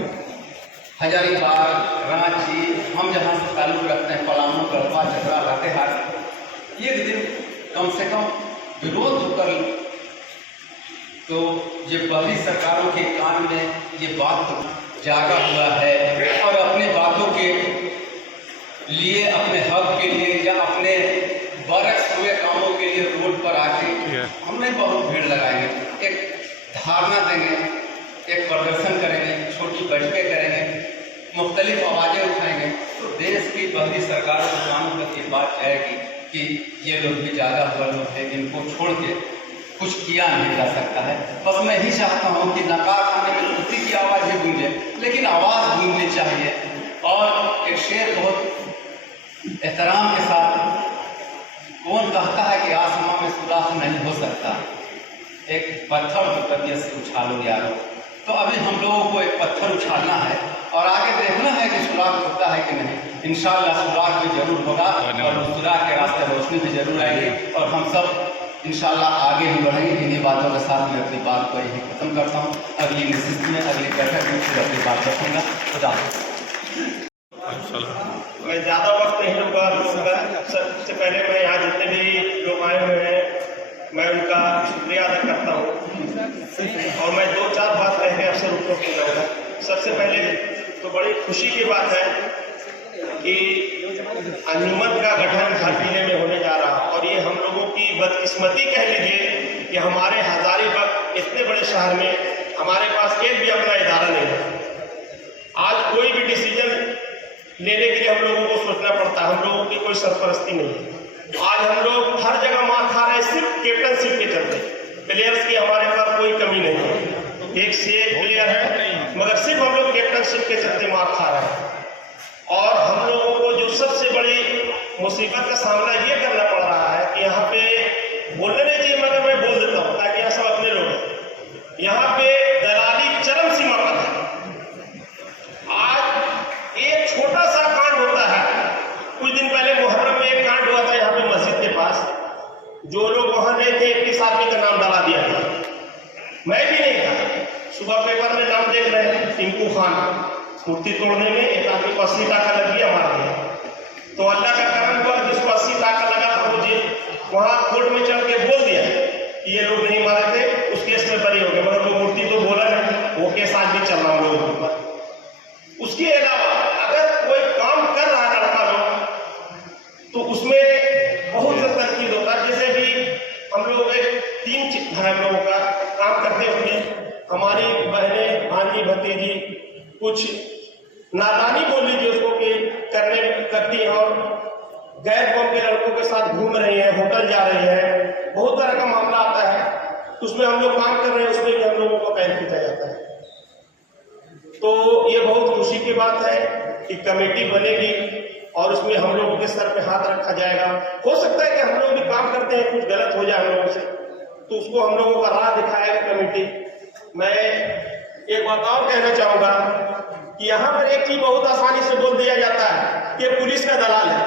हजारीबाग, रांची, हम जहाँ से ताल्लुक रखते हैं, पलामू, गढ़वा, चतरा, लातेहार, एक दिन कम से कम विरोध कर। तो ये पहली सरकारों के कान में ये बात जागा हुआ है और अपने बातों के लिए, अपने हक के लिए या अपने बरक्स हुए कामों के लिए रोड पर आके हमें बहुत भीड़ लगाएंगे, एक धारणा देंगे, एक प्रदर्शन करेंगे, छोटी बैठकें करेंगे, मुख्तलिफ आवाज़ें उठाएंगे, तो देश की पहली सरकारों के कानों तक ये बात जाएगी कि ये लोग भी ज़्यादा हुआ लोग हैं, इनको छोड़ के कुछ किया नहीं जा सकता है। बस मैं ही चाहता हूँ कि नकार खाने में कुत्ती की आवाज़ ही गूंजे, लेकिन आवाज़ गूंजनी चाहिए। और एक शेर बहुत एहतराम के साथ, कौन कहता है कि आसमां में सुराख नहीं हो सकता, एक पत्थर को तबीयत से उछालो यारो। तो अभी हम लोगों को एक पत्थर उछालना है और आगे देखना है कि सुराख होता है कि नहीं। इंशाअल्लाह सुराख भी जरूर होगा और उस सुराख के रास्ते रोशनी भी जरूर आएगी और हम सब इंशाअल्लाह आगे ही बढ़ेंगे। इन्हीं बातों के साथ मैं अपनी बात को यही खत्म करता हूँ। अगली नशिस्त में, अगली बैठक में फिर अपनी बात रखूँगा। खुदा मैं ज़्यादा वक्त नहीं लूँगा। सबसे पहले मैं यहाँ जितने भी लोग आए हुए हैं मैं उनका शुक्रिया अदा करता हूँ और मैं 2-4 बात कह के अवसर उपयोग करूँगा। सबसे पहले तो बड़ी खुशी की बात है कि अंजुमन का गठन हर जिले में होने जा रहा और ये हम लोगों की बदकिस्मती कह लीजिए कि हमारे हजारीबाग इतने बड़े शहर में हमारे पास एक भी अपना इदारा नहीं है। आज कोई भी डिसीजन लेने के लिए हम लोगों को सोचना पड़ता है, हम लोगों की कोई सरपरस्ती नहीं है। आज हम लोग हर जगह मार खा रहे हैं सिर्फ कैप्टनशिप के चलते। प्लेयर्स की हमारे पास कोई कमी नहीं है, एक से एक प्लेयर है, मगर सिर्फ हम लोग कैप्टनशिप के चलते मार खा रहे हैं। और हम लोगों को जो सबसे बड़ी मुसीबत का सामना ये करना पड़ रहा है कि यहाँ पे बोलने नहीं चाहिए मगर मैं बोल देता हूँ ताकि यहाँ सब अपने लोग हैं। यहाँ पे दलाली चरम सीमा पर है। आज एक छोटा सा कांड होता है, कुछ दिन पहले मुहर्रम में एक कांड हुआ था यहाँ पे मस्जिद के पास, जो लोग वहां नहीं थे 21 आदमी का नाम डाला दिया था। मैं भी नहीं था, सुबह पेपर में नाम देख रहे हैं, टिंकू खान मूर्ति तोड़ने में एक आदमी को 80 टाका लग गया, मार दिया। तो अल्लाह का करम हुआ, जिसको 80 टाका लगा था वो जी वहां कोर्ट में चढ़ के बोल दिया कि ये लोग नहीं मारे थे, उस केस में बरी हो गए, मगर वो मूर्ति तो बोला नहीं, वो केस आज भी चल रहा हम लोगों के ऊपर। उसके अलावा अगर कोई काम कर रहा है लड़का लोग तो उसमें बहुत सा तनकीद होता है। जैसे भी हम लोग एक टीम है हम लोगों का काम करते हुए हमारी बहनें, भांजी, भतीजी कुछ नादानी बोल लीजिए उसको कि करती हैं और गैर कौम के लड़कों के साथ घूम रही है, होटल जा रही है, बहुत तरह का मामला आता है। उसमें हम लोग काम कर रहे हैं, उसमें भी हम लोगों को बैन किया जाता है। तो ये बहुत खुशी की बात है कि कमेटी बनेगी और उसमें हम लोगों के सर पे हाथ रखा जाएगा। हो सकता है कि हम लोग भी काम करते हैं, कुछ गलत हो जाए हम लोगों से, तो उसको हम लोगों का राह दिखाएगा कमेटी। मैं एक बात और कहना चाहूंगा कि यहाँ पर एक चीज बहुत आसानी से बोल दिया जाता है कि पुलिस का दलाल है।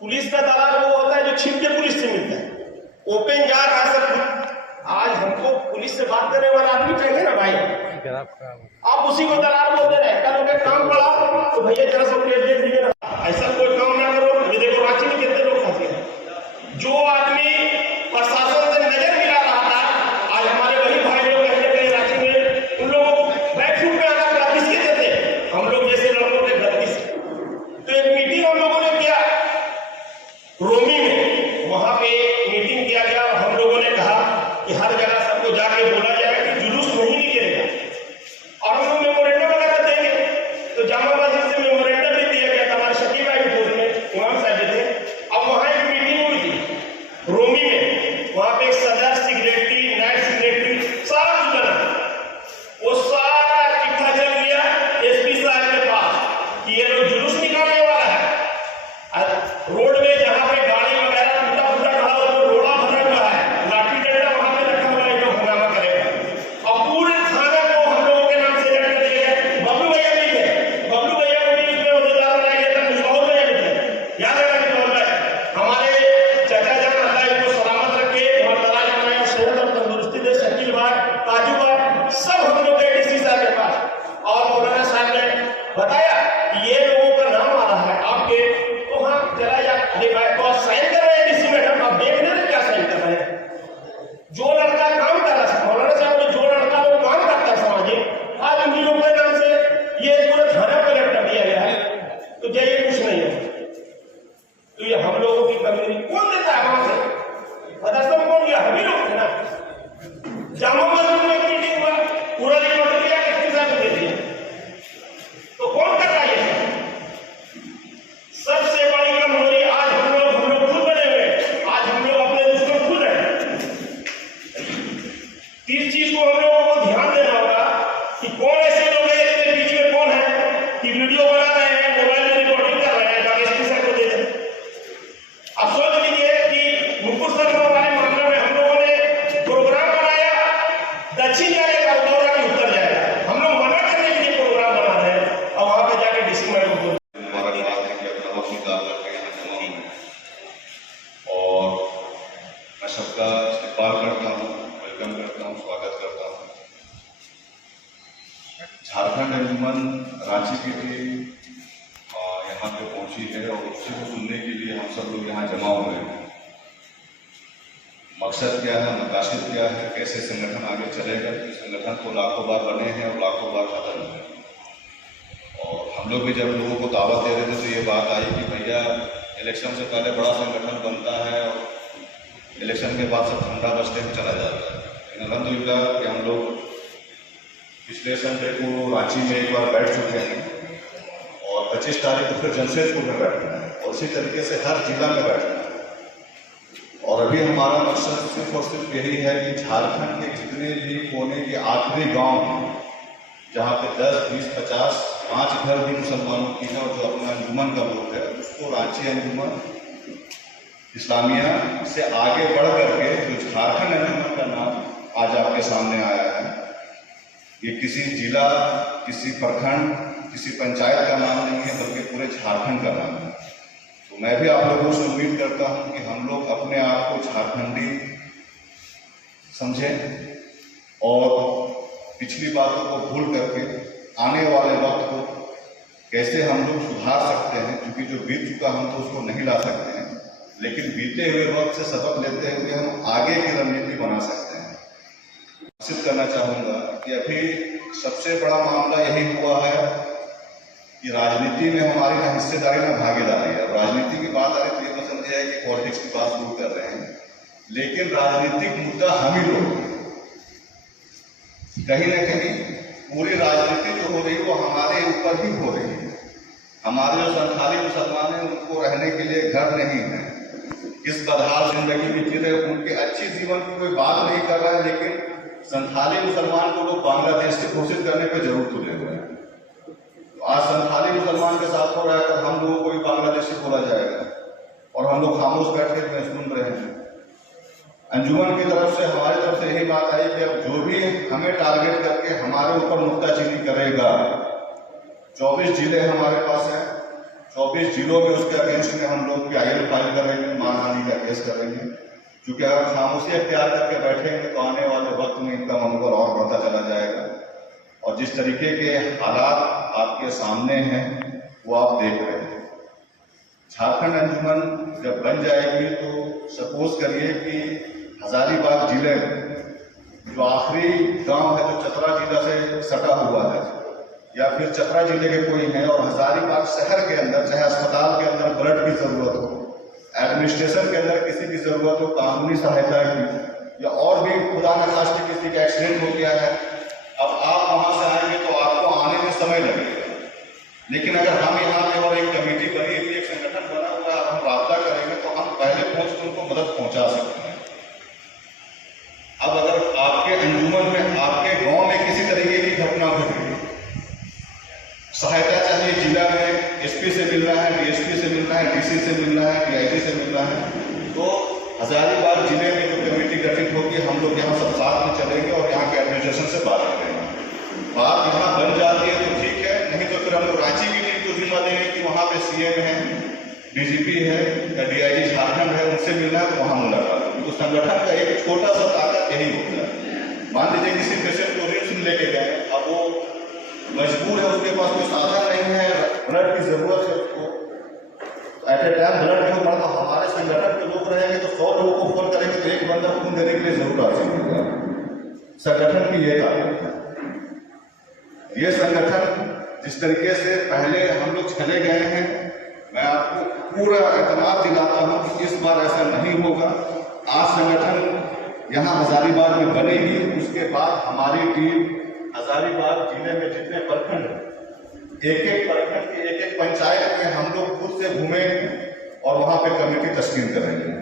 पुलिस का दलाल वो होता है जो छिप के पुलिस से मिलता है, ओपन जा रहा है सब आज हमको पुलिस से बात करने वाला आदमी चाहिए ना भाई। आप उसी को दलाल बोलते रहे, कल उनके काम पड़ा तो भैया जरा सा प्लेट दे दीजिए ना। ऐसा कोई काम ना करो। ये देखो रांची में कितने लोग फंसे हैं। जो आदमी प्रशासन से नजर मिला रहा था, आज हमारे वही भाई लोग कहीं ना कहीं रांची में उन लोगों को बैक फुट में आना गद्दी से देते, हम लोग जैसे लड़कों के गद्दी से। तो एक मीटिंग हम लोगों ने किया रोमी में, वहां पे मीटिंग किया गया। हम लोगों ने कहा कि हर जगह सबको जाके बोला जाए कि जुलूस नहीं निकलेगा और हम लोग मेमोरेंडम वगैरह देंगे। तो जामा मस्जिद से मेमोरेंडम भी दिया गया था, हमारे शकील भाई भी थे, इमाम साहब थे। अब वहां एक मीटिंग हुई थी रोमी में, वहां पे एक सदर, सेक्रेटरी, नायब सेक्रेटरी सारा कुछ बना। वो सारा चिट्ठा चल गया एसपी साहब के पास कि ये लोग जुलूस निकालने वाला है। रोड में जहां पे गाड़ी वगैरह टूटा फूटा खड़ा हो, तो रोड़ा भरा हुआ है, लाठी डंडा वहां पे रखा हुआ है, जो हंगामा करेगा। और पूरे थाने को हम लोगों के नाम से कर दिया गया। बबलू भैया भी थे, बबलू भैया को भी उसमें उम्मीदवार बनाया गया था, मुश्ताक भैया भी थे। याद है कि हमारे चाचा जान अल्लाह इनको सलामत रखे और दराज बनाया, सेहत और तंदुरुस्ती दे। शकील भाई, काजू भाई, सब हम लोग गए डीसी साहब के पास और मौलाना साहब ने बताया कि ये लोगों का नाम आ रहा है आपके, तो हाँ चला जा। अरे भाई तो आप साइन कर रहे हैं डीसी मैडम, आप देख रहे हैं क्या साइन कर रहे हैं। जो लड़का काम कर रहा है, मौलाना साहब ने जो लड़का वो काम करता है समाजिक, आज उन्हीं लोगों के नाम से ये पूरे थाने को लेटर दिया गया है। तो जाइए कुछ नहीं है, तो ये हम लोगों की कम्युनिटी कौन देता है वहां से? मदरसा कौन दिया? हम ही लोग थे ना। जामा मस्जिद में एक मीटिंग हुआ, पूरा रिपोर्ट लिया, एसपी साहब को दे दिया। तो कौन कर रहा है ये? सबसे बड़ी कमजोरी आज हम लोग खुद बने हुए। आज हम लोग अपने दुश्मन खुद हैं। इस चीज को हम लोगों को ध्यान देना होगा कि कौन ऐसे लोग हैं, इनके बीच में कौन है कि वीडियो बना रहे हैं, मोबाइल में रिकॉर्डिंग कर रहे हैं, जाके एसपी साहब को दे दें। अब सोच लीजिए कि मुकुट शर्मा वाले मामले में हम लोगों ने प्रोग्राम बनाया, दक्षिण जाने का दौरा की उत्तर जाएगा। हम लोग मना करने के लिए प्रोग्राम बना रहे हैं और वहां पे जाके डीसी मैडम को और मैं सबका इस्तेमाल करता हूँ, वेलकम करता हूँ, स्वागत करता हूँ। झारखंड अंजुमन रांची के लिए यहाँ पे पहुंची है और उसी को सुनने के लिए हम सब लोग यहाँ जमा हुए हैं। मकसद क्या है, मकासद क्या है, कैसे संगठन आगे चलेगा। कि संगठन को लाखों बार बने हैं और लाखों बार खत्म हुए। और हम लोग भी जब लोगों को दावत दे रहे थे तो ये बात आई कि भैया इलेक्शन से पहले बड़ा संगठन बनता है और इलेक्शन के बाद सब ठंडा बस्ते में चला जाता है। लेकिन अलहमदुलिल्लाह कि हम लोग पिछले संडे को रांची में एक बार बैठ चुके हैं और 25 तारीख को फिर जमशेदपुर में बैठना है और उसी तरीके से हर जिला में बैठना है। और अभी हमारा मकसद सिर्फ और सिर्फ यही है कि झारखंड के जितने भी कोने के आखिरी गांव हैं, जहाँ पे 10, 20, 50, 5 घर भी मुसलमानों की है और जो अपना अंजुमन का वोट है उसको रांची अंजुमन इस्लामिया से आगे बढ़ करके जो झारखंड अंजुमन का नाम आज आपके सामने आया है, ये किसी जिला, किसी प्रखंड, किसी पंचायत का नाम नहीं है, बल्कि पूरे झारखंड का नाम है। तो मैं भी आप लोगों से उम्मीद करता हूं कि हम लोग अपने आप को झारखंडी समझें और पिछली बातों को भूल करके आने वाले वक्त को कैसे हम लोग सुधार सकते हैं। क्योंकि जो बीत चुका हम तो उसको नहीं ला सकते हैं, लेकिन बीते हुए वक्त से सबक लेते हुए हम आगे की रणनीति बना सकते हैं। निश्चित करना चाहूँगा कि अभी सबसे बड़ा मामला यही हुआ है कि राजनीति में हमारी ना हिस्सेदारी ना भागीदारी है। राजनीति की बात आ रही तो ये तो समझिए कि पॉलिटिक्स की बात शुरू कर रहे हैं, लेकिन राजनीतिक मुद्दा हम ही लोग कहीं ना कहीं पूरी राजनीति जो हो रही है वो हमारे ऊपर ही हो रही है। हमारे जो संथाली मुसलमान हैं उनको रहने के लिए घर नहीं है, किस बदहाल जिंदगी में जी रहे, उनके अच्छी जीवन की कोई बात नहीं कर रहा है, लेकिन संथाली मुसलमान को लोग बांग्लादेश से घोषित करने पर जरूर तुले हुए हैं। तो आज संथाली मुसलमान के साथ हो रहा है तो हम लोगों को भी बांग्लादेश से बोला जाएगा और हम लोग खामोश बैठ के सुन रहे हैं। अंजुमन की तरफ से, हमारी तरफ से यही बात आई कि अब जो भी हमें टारगेट करके हमारे ऊपर नुक्ताचीनी करेगा, 24 जिले हमारे पास हैं, 24 जिलों में उसके अगेंस्ट में हम लोग PIL फाइल करेंगे, मानहानि का केस करेंगे क्योंकि अगर खामोशी अख्तियार करके बैठेंगे तो आने वाले वक्त में इनका मनोबल और बढ़ता चला जाएगा। और जिस तरीके के हालात आपके सामने हैं वो आप देख रहे हैं। झारखंड अंजुमन जब बन जाएगी तो सपोज करिए कि हजारीबाग जिले में जो आखिरी गांव है जो चतरा जिला से सटा हुआ है, या फिर चतरा जिले के कोई है और हजारीबाग शहर के अंदर चाहे अस्पताल के अंदर ब्लड की जरूरत हो, एडमिनिस्ट्रेशन के अंदर किसी की जरूरत हो, कानूनी सहायता की, या और भी खुदा न खास्ते किसी का एक्सीडेंट हो गया है, अब आप वहां से आएंगे तो आपको आने में समय लगेगा। लेकिन अगर हम यहाँ पे और एक कमेटी बनी हुई, एक संगठन बना हुआ है, हम राब्ता करेंगे तो हम पहले पहुंच कर उनको मदद पहुंचा सकते हैं। अब अगर आपके अंजुमन में, आपके गांव में किसी तरीके की घटना घटी, सहायता चाहिए, जिला में एसपी से मिलना है, डीएसपी से मिलना है, डीसी से मिलना है, डीआईजी से मिलना है, तो हजारीबाग जिले में जो कमेटी गठित होगी, हम लोग यहाँ सब साथ में चलेंगे और यहाँ के एडमिनिस्ट्रेशन से बात करेंगे। बात यहाँ बन जाती है तो ठीक है, नहीं तो फिर हम लोग रांची की टीम को जिम्मा देंगे कि वहाँ पे सीएम है, डीजीपी है या डीआईजी झारखंड है, उनसे मिलना है तो वहाँ मुलाकात होगी। तो संगठन का एक छोटा सा ताकत यही होता है। मान लीजिए किसी पेशेंट को रिम्स में लेके गए, अब वो मजबूर है, उसके पास कोई साधन नहीं है, ब्लड की जरूरत है उसको, एट ए टाइम ब्लड की उम्र, तो हमारे संगठन के लोग रहेंगे तो 100 लोगों को फोन करेंगे तो एक बंदा खून देने के लिए जरूर आ सकेगा। संगठन की ये ताकत है। ये संगठन जिस तरीके से पहले हम लोग चले गए हैं, मैं आपको पूरा एतमाद दिलाता हूं कि इस बार ऐसा नहीं होगा। आज संगठन यहाँ हजारीबाग में बनेगी, उसके बाद हमारी टीम हजारीबाग जिले में जितने प्रखंड, एक एक प्रखंड के एक एक पंचायत में हम लोग खुद से घूमेंगे और वहां पे कमेटी तश्कील करेंगे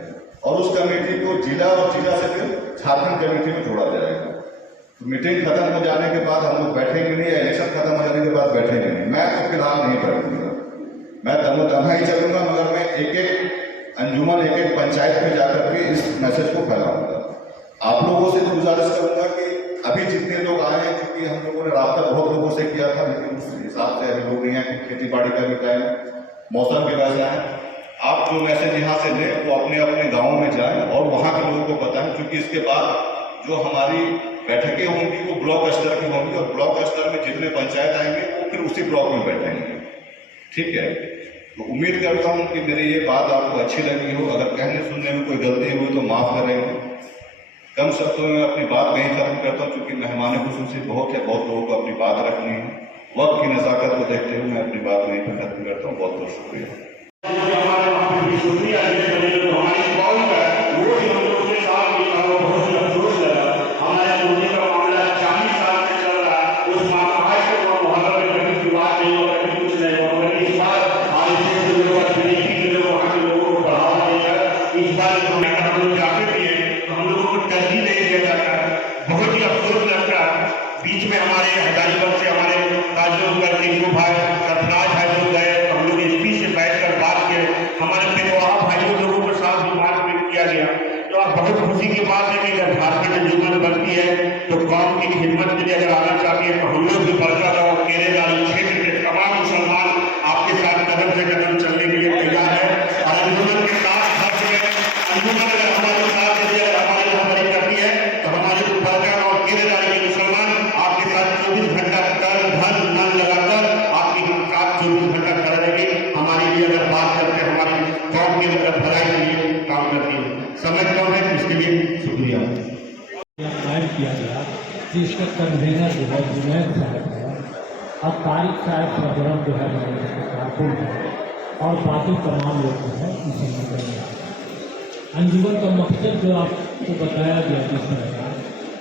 और उस कमेटी को जिला और जिला से फिर झारखंड कमेटी में जोड़ा जाएगा। तो मीटिंग खत्म हो जाने के बाद हम लोग बैठेंगे नहीं, इलेक्शन खत्म हो जाने के बाद बैठेंगे नहीं। मैं तो फिलहाल नहीं बैठूंगा, मैं दमोदमा ही चलूंगा, मगर मैं एक एक अंजुमन, एक एक पंचायत में जाकर के इस मैसेज को फैलाऊंगा। आप लोगों से तो गुजारिश करूंगा कि अभी जितने लोग आए हैं, क्योंकि हम लोगों ने राब्ता बहुत लोगों से किया था, लेकिन उस हिसाब से अभी लोग नहीं है, खेती बाड़ी का भी टाइम, मौसम भी वैसा है। आप जो मैसेज यहाँ से लें वो अपने अपने गाँव में जाएं और वहाँ के लोगों को बताएं, क्योंकि इसके बाद जो हमारी बैठकें होंगी वो ब्लॉक स्तर की होंगी और ब्लॉक स्तर में जितने पंचायत आएंगे वो फिर उसी ब्लॉक में बैठेंगे। ठीक है, तो उम्मीद करता हूँ कि मेरी ये बात आपको अच्छी लगी हो। अगर कहने सुनने में कोई गलती हुई तो माफ़ करेंगे। कम शब्दों में अपनी बात नहीं खत्म करता हूँ, क्योंकि मेहमान खुसूसी बहुत है, बहुत लोगों को अपनी बात रखनी है। वक्त की नज़ाकत को देखते हुए मैं अपनी बात नहीं पर खत्म करता हूँ। बहुत बहुत शुक्रिया। बीच में हमारे हजारीबाग से हमारे ताजुलकर टिंकू भाई सरफराज भाई लोग गए, हम लोग एसपी से बैठकर बात किए, हमारे पेटवा भाइयों लोगों के साथ भी बात किया गया। तो आप बहुत खुशी की बात है कि जब झारखंड अंजुमन बनती है तो कौम की खिदमत के लिए अगर आना चाहती है तो हम लोग भी बरकत और केरेदारी क्षेत्र के तमाम मुसलमान आपके साथ कदम से कदम चलने के लिए तैयार है। और अंजुमन के साथ अंजुमन अगर हमारे साथ हमारी हमारी करती है तो हमारे बरकत और केरेदारी के मुसलमान आपके साथ 24 घंटा तन धन मन लगाकर आपके साथ 24 घंटा खड़ा रहेंगे। हमारे लिए अगर बात करते हैं, हमारी कौम की अगर भलाई के लिए काम करती है, समझता हूँ मैं, इसके लिए शुक्रिया। कायम किया गया कि इसका कन्वीनर जो है जुनैद साहब है और तारिक साहब सरगरम जो है कारकुन है और बाकी तमाम लोग जो है इसी में अंजुमन का मकसद जो आपको बताया गया जिसमें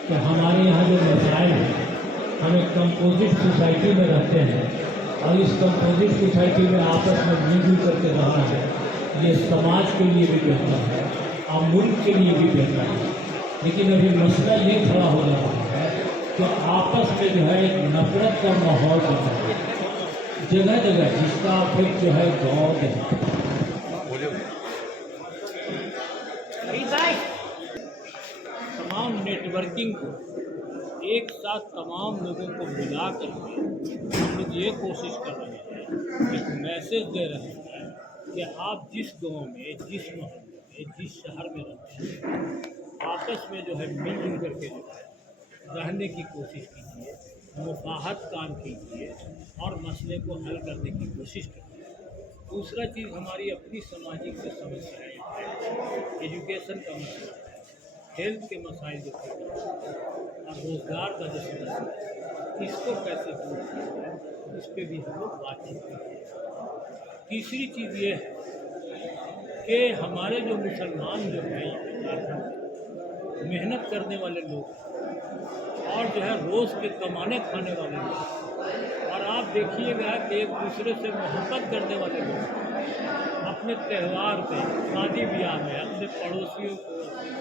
कि हमारे यहाँ जो मसाइल हैं, हम एक कंपोजिट सोसाइटी में रहते हैं और इस कंपोजिट सोसाइटी में आपस में मिलजुल करके रहना है, ये समाज के लिए भी बेहतर है और मुल्क के लिए भी बेहतर है। लेकिन अभी मसला ये खड़ा हो रहा है कि आपस में जो है एक नफरत का माहौल बना है जगह जगह, जिसका इफेक्ट जो है गाँव में तमाम नेटवर्किंग को एक साथ तमाम लोगों को मिला करके हम लोग ये कोशिश कर रहे हैं, एक मैसेज दे रहे हैं कि आप जिस गांव में, जिस मोहल्ले है जिस शहर में रहते हैं आपस में जो है मिलजुल करके जो है रहने की कोशिश कीजिए, मुफाहत काम कीजिए और मसले को हल करने की कोशिश कीजिए। दूसरा चीज़ हमारी अपनी सामाजिक से समस्याएँ हैं, एजुकेशन का मसला है, हेल्थ के मसाइल जो हैं और रोज़गार का जो समस्या है, इसको कैसे दूर किया जाए, इस पर भी हम लोग बातचीत करते हैं। तीसरी चीज़ ये है कि हमारे जो मुसलमान जो हैं यहाँ झारखंड में मेहनत करने वाले लोग हैं और जो है रोज़ के कमाने खाने वाले लोग, और आप देखिएगा कि एक दूसरे से मोहब्बत करने वाले लोग अपने त्यौहार पे, शादी ब्याह में अपने पड़ोसियों को,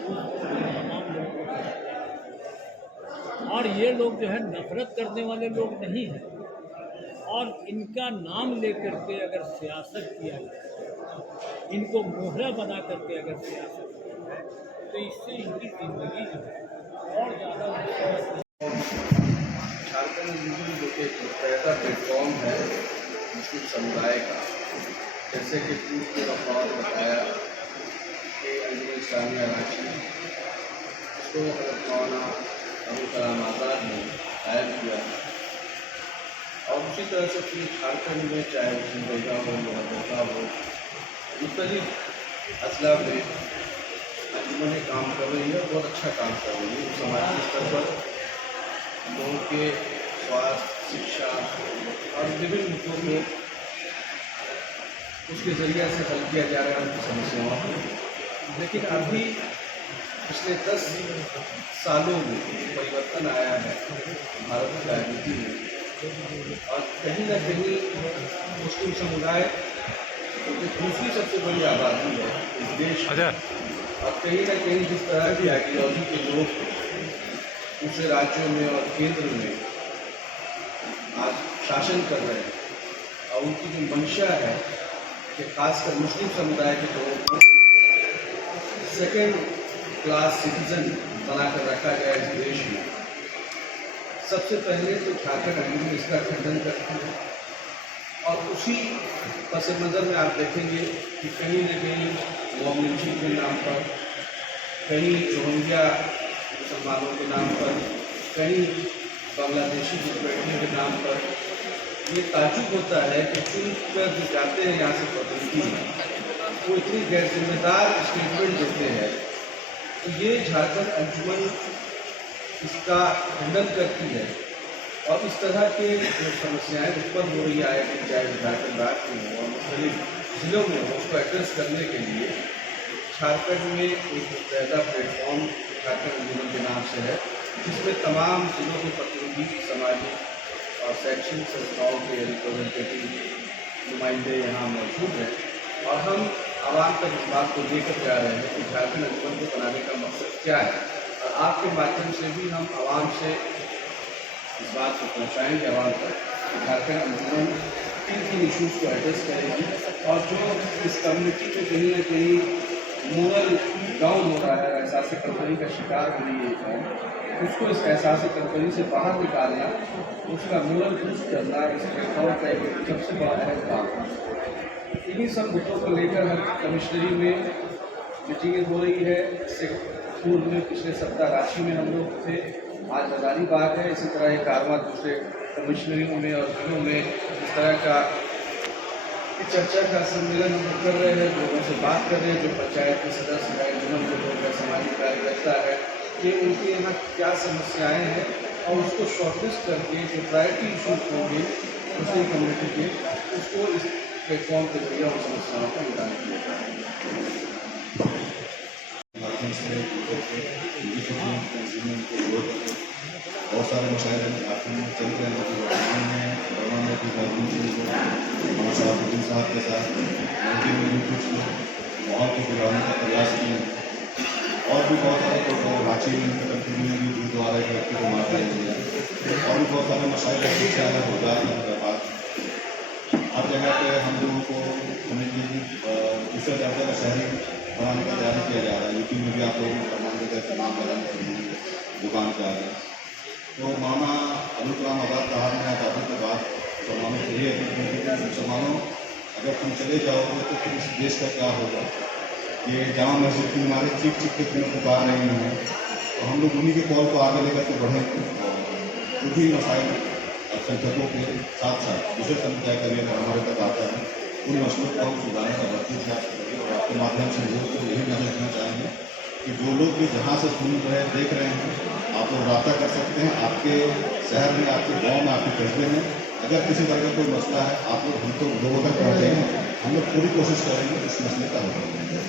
तमाम लोगों को खिलाते हैं। और ये लोग जो है नफरत करने वाले लोग नहीं हैं, और इनका नाम लेकर के अगर सियासत किया जाए, इनको मोहरा बना करके अगर सियासत किया जाए, तो इससे इनकी ज़िंदगी जो है और ज़्यादा झारखंड न्यूज़ जो कि एक मुतहदा प्लेटफॉर्म है मुस्लिम समुदाय का, जैसे कि पूर्व के वफात बताया कि अंजुमन इस्लामिया रांची उसको हज़रत मौलाना अबुल कलाम आज़ाद ने कायम किया और उसी तरह से पूरे झारखंड में चाहे वो सिमडेगा हो, लोहरदगा हो, मुख्तलिफ अजला में अंजुमन काम कर रही है, बहुत अच्छा काम कर रही है। समाजी स्तर पर लोगों के स्वास्थ्य, शिक्षा और विभिन्न मुद्दों को उसके ज़रिए से हल किया जा रहा है उनकी समस्याओं को। लेकिन अभी पिछले 10 सालों में परिवर्तन आया है भारत की राजनीति में, और कहीं ना कहीं मुस्लिम समुदाय क्योंकि दूसरी सबसे बड़ी आबादी है इस देश में, और कहीं ना कहीं जिस तरह की आइडियोलॉजी के लोग दूसरे राज्यों में और केंद्र में आज शासन कर रहे हैं, और उनकी जो मंशा है कि खासकर मुस्लिम समुदाय के लोगों को सेकेंड क्लास सिटीजन बनाकर रखा गया इस देश में। सबसे पहले तो झारखंड अंजुमन इसका खंडन करती है, और उसी पस मंज़र में आप देखेंगे कि कहीं न कहीं मोमिन के नाम पर, कहीं रोहिंग्या मुसलमानों के नाम पर, कहीं बांग्लादेशी घुसपैठियों के नाम पर, ये ताजुब होता है कि चुन कर जो जाते हैं यहाँ से प्रतिनिधि, वो इतनी गैर जिम्मेदार स्टेटमेंट देते हैं। तो ये झारखंड अंजुमन इसका खंडन करती है, और इस तरह के जो समस्याएँ उत्पन्न हो रही है कि चाहे झारखंड राज्य में हो और मुख्तलिफ जिलों में हो, उसको एड्रेस करने के लिए झारखंड में एक मुतहदा प्लेटफॉर्म झारखंड अंजुमन के नाम से है, जिसमें तमाम जिलों के प्रतिनिधि, सामाजिक और शैक्षणिक संस्थाओं के रिप्रेजेंटेटिव नुमाइंदे यहाँ मौजूद हैं, और हम आवाम तक इस बात को लेकर जा रहे हैं कि झारखंड अंजुमन को बनाने का मकसद क्या है, और आपके माध्यम से भी हम आवाम से इस बात को पहुँचाएँगे आवाम तक कि झारखंड अंजुमन किन इशूज़ को एड्रेस करेगी, और जो इस कम्युनिटी को कहीं ना कहीं मोरल डाउन हो रहा है, एहसास कमतरी का शिकार हो रही है, उसको इस एहसास कमतरी से बाहर निकालना, उसका मोरल बूस्ट करना इस प्लेटफॉर्म का एक सबसे बड़ा अहम काम है। इन्हीं सब मुद्दों को लेकर हर कमिश्नरी में मीटिंगें हो रही है। इससे पूर्व में पिछले सप्ताह रांची में हम लोग थे, आज हजारीबाग है, इसी तरह एक कारवां दूसरे कमिश्नरियों में और जिलों में इस तरह का चर्चा का सम्मेलन हम कर रहे हैं, लोगों से बात कर रहे हैं, जो पंचायत के सदस्य हैं, जिलों के लोग हैं, सामाजिक कार्यकर्ता है, कि उनके यहाँ क्या समस्याएं हैं, और उसको शॉर्टलिस्ट करके जो प्रायोरिटी इशूज़ होंगे मुस्लिम कम्युनिटी के, उसको इस प्लेटफॉर्म के जरिए उन समस्याओं का निदान किया जाए। बहुत सारे मशाइल झारखंड में चल रहे हैं, बर्मा में भी हमारे सलाफुद्दीन साहब के साथ यूपी में भी कुछ माहौल को बिगाड़ने का प्रयास किए, और भी बहुत सारे लोग रांची में कंटिन्यू में भी गुरुद्वारा एक व्यक्ति को मार दिया, और भी बहुत सारे मशाइल का शिक्षा है होगा हर जगह पे हम लोगों को कम्युनिटी दूसरे दर्जे का शहरी बनाने का तैयारी किया जा रहा है। यूपी में भी आप लोगों को प्रमाण का नाम बनाने के लिए दुकान पे आ रहे हैं। तो मौलाना अबुल कलाम आज़ाद साहब ने आज़ादी के बाद मुसलमानों से ये मुसलमानों अगर तुम चले जाओगे तो फिर इस देश का क्या होगा। ये जामा मस्जिद की मीनारें चीख चीख के तुम्हें पुकार रही हैं, तो हम लोग उन्हीं के कॉल को आगे लेकर के बढ़ें और जो भी मसाइल अल्पसंख्यकों के साथ साथ दूसरे समुदाय का भी अगर हमारे तक आता है उन मसलों को हम सुधारने का भरपूर प्रयास करेंगे। और आपके माध्यम से लोगों को यही मैसेज देना चाहेंगे कि जो लोग भी जहाँ से सुन रहे देख रहे हैं, आप लोग रब्ता कर सकते हैं। आपके शहर में, आपके गांव में, आपके कस्बे में अगर किसी तरह का कोई मसला है, आप लोग हम तो लोगों तक पहुँचेंगे। हम लोग पूरी कोशिश करेंगे इस मसले का हल करने की।